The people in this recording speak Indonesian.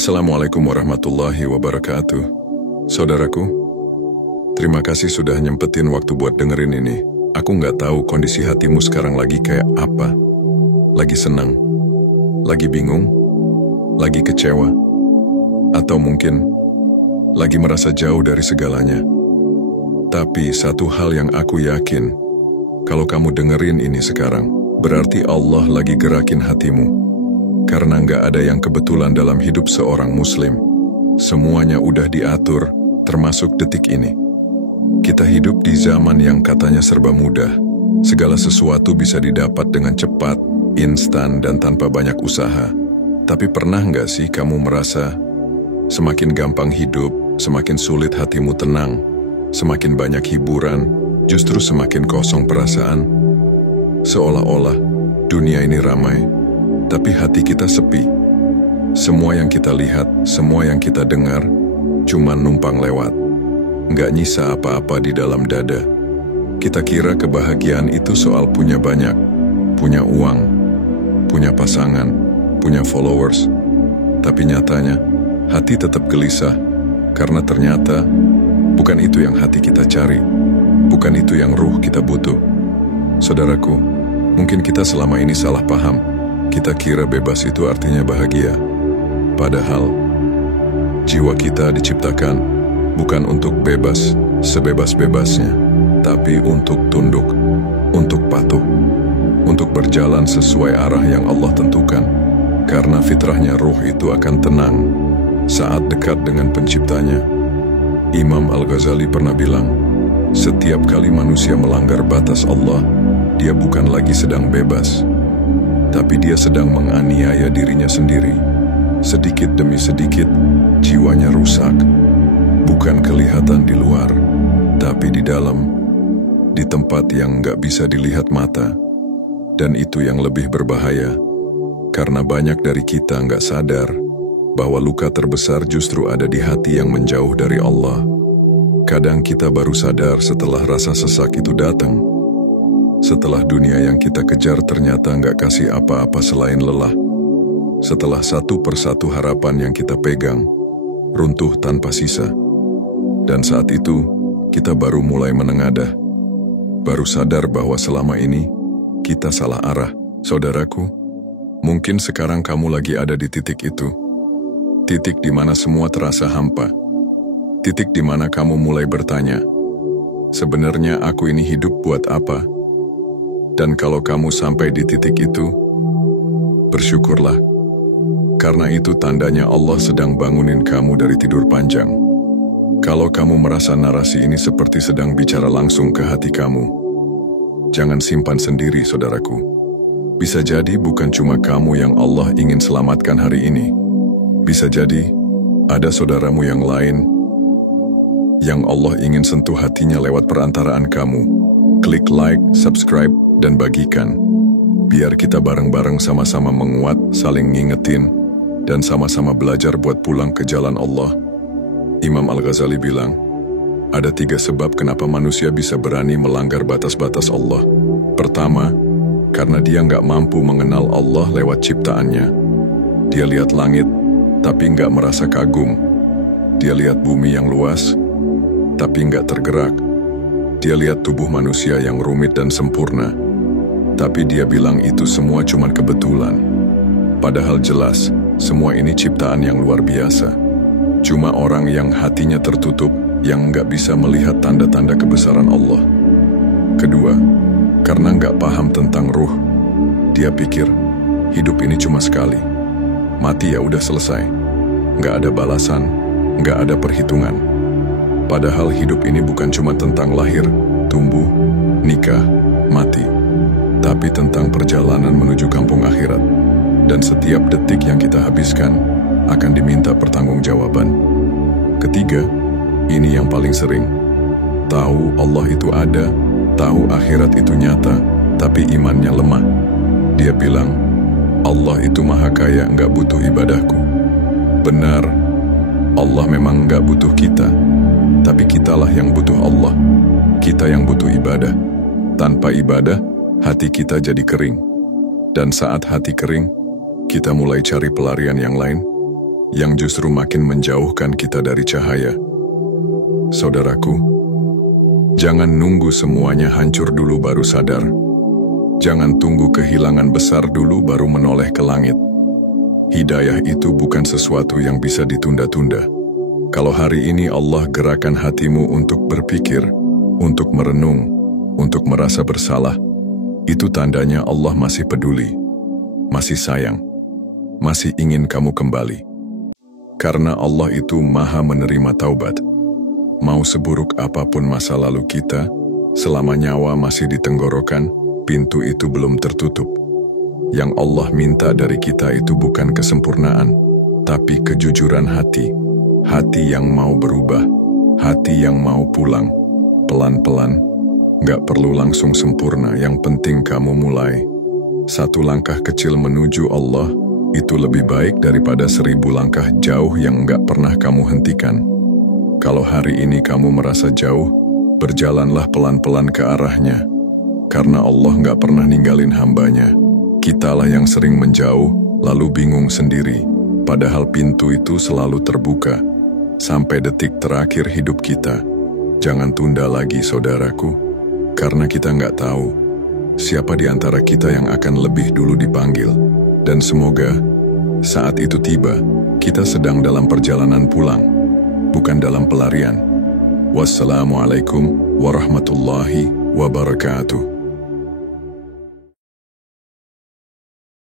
Assalamualaikum warahmatullahi wabarakatuh. Saudaraku, terima kasih sudah nyempetin waktu buat dengerin ini. Aku nggak tahu kondisi hatimu sekarang lagi kayak apa. Lagi senang, lagi bingung, lagi kecewa, atau mungkin lagi merasa jauh dari segalanya. Tapi satu hal yang aku yakin, kalau kamu dengerin ini sekarang, berarti Allah lagi gerakin hatimu. Karena nggak ada yang kebetulan dalam hidup seorang muslim. Semuanya udah diatur, termasuk detik ini. Kita hidup di zaman yang katanya serba mudah. Segala sesuatu bisa didapat dengan cepat, instan, dan tanpa banyak usaha. Tapi pernah nggak sih kamu merasa semakin gampang hidup, semakin sulit hatimu tenang, semakin banyak hiburan, justru semakin kosong perasaan? Seolah-olah dunia ini ramai, tapi hati kita sepi. Semua yang kita lihat, semua yang kita dengar, cuma numpang lewat. Nggak nyisa apa-apa di dalam dada. Kita kira kebahagiaan itu soal punya banyak, punya uang, punya pasangan, punya followers. Tapi nyatanya, hati tetap gelisah, karena ternyata bukan itu yang hati kita cari, bukan itu yang ruh kita butuh. Saudaraku, mungkin kita selama ini salah paham. Kita kira bebas itu artinya bahagia. Padahal, jiwa kita diciptakan bukan untuk bebas sebebas-bebasnya, tapi untuk tunduk, untuk patuh, untuk berjalan sesuai arah yang Allah tentukan. Karena fitrahnya ruh itu akan tenang saat dekat dengan penciptanya. Imam Al-Ghazali pernah bilang, setiap kali manusia melanggar batas Allah, dia bukan lagi sedang bebas, tapi dia sedang menganiaya dirinya sendiri. Sedikit demi sedikit, jiwanya rusak. Bukan kelihatan di luar, tapi di dalam, di tempat yang nggak bisa dilihat mata. Dan itu yang lebih berbahaya, karena banyak dari kita nggak sadar bahwa luka terbesar justru ada di hati yang menjauh dari Allah. Kadang kita baru sadar setelah rasa sesak itu datang. Setelah dunia yang kita kejar ternyata nggak kasih apa-apa selain lelah. Setelah satu persatu harapan yang kita pegang runtuh tanpa sisa. Dan saat itu, kita baru mulai menengadah. Baru sadar bahwa selama ini, kita salah arah. Saudaraku, mungkin sekarang kamu lagi ada di titik itu. Titik di mana semua terasa hampa. Titik di mana kamu mulai bertanya, sebenarnya aku ini hidup buat apa? Dan kalau kamu sampai di titik itu, bersyukurlah. Karena itu tandanya Allah sedang bangunin kamu dari tidur panjang. Kalau kamu merasa narasi ini seperti sedang bicara langsung ke hati kamu, jangan simpan sendiri, saudaraku. Bisa jadi bukan cuma kamu yang Allah ingin selamatkan hari ini. Bisa jadi ada saudaramu yang lain yang Allah ingin sentuh hatinya lewat perantaraan kamu. Klik like, subscribe, dan bagikan. Biar kita bareng-bareng sama-sama menguat, saling ngingetin, dan sama-sama belajar buat pulang ke jalan Allah. Imam Al-Ghazali bilang, ada 3 sebab kenapa manusia bisa berani melanggar batas-batas Allah. Pertama, karena dia nggak mampu mengenal Allah lewat ciptaannya. Dia lihat langit, tapi nggak merasa kagum. Dia lihat bumi yang luas, tapi nggak tergerak. Dia lihat tubuh manusia yang rumit dan sempurna, tapi dia bilang itu semua cuma kebetulan. Padahal jelas, semua ini ciptaan yang luar biasa. Cuma orang yang hatinya tertutup, yang nggak bisa melihat tanda-tanda kebesaran Allah. Kedua, karena nggak paham tentang ruh. Dia pikir, hidup ini cuma sekali. Mati ya udah selesai. Nggak ada balasan, nggak ada perhitungan. Padahal hidup ini bukan cuma tentang lahir, tumbuh, nikah, mati, tapi tentang perjalanan menuju kampung akhirat. Dan setiap detik yang kita habiskan akan diminta pertanggungjawaban. Ketiga, ini yang paling sering. Tahu Allah itu ada, tahu akhirat itu nyata, tapi imannya lemah. Dia bilang, Allah itu maha kaya, nggak butuh ibadahku. Benar, Allah memang nggak butuh kita, tapi kitalah yang butuh Allah. Kita yang butuh ibadah. Tanpa ibadah, hati kita jadi kering. Dan saat hati kering, kita mulai cari pelarian yang lain. yang justru makin menjauhkan kita dari cahaya. Saudaraku, jangan nunggu semuanya hancur dulu baru sadar. Jangan tunggu kehilangan besar dulu baru menoleh ke langit. Hidayah itu bukan sesuatu yang bisa ditunda-tunda. Kalau hari ini Allah gerakan hatimu untuk berpikir, untuk merenung, untuk merasa bersalah, itu tandanya Allah masih peduli, masih sayang, masih ingin kamu kembali. Karena Allah itu Maha menerima taubat. Mau seburuk apapun masa lalu kita, selama nyawa masih di tenggorokan, pintu itu belum tertutup. Yang Allah minta dari kita itu bukan kesempurnaan, tapi kejujuran hati. Hati yang mau berubah, hati yang mau pulang. Pelan-pelan, gak perlu langsung sempurna, yang penting kamu mulai. Satu langkah kecil menuju Allah, itu lebih baik daripada 1000 langkah jauh yang gak pernah kamu hentikan. Kalau hari ini kamu merasa jauh, berjalanlah pelan-pelan ke arahnya. Karena Allah gak pernah ninggalin hambanya. Kitalah yang sering menjauh, lalu bingung sendiri. Padahal pintu itu selalu terbuka. Sampai detik terakhir hidup kita. Jangan tunda lagi saudaraku. Karena kita gak tahu siapa di antara kita yang akan lebih dulu dipanggil. Dan semoga saat itu tiba, kita sedang dalam perjalanan pulang, bukan dalam pelarian. Wassalamualaikum warahmatullahi wabarakatuh.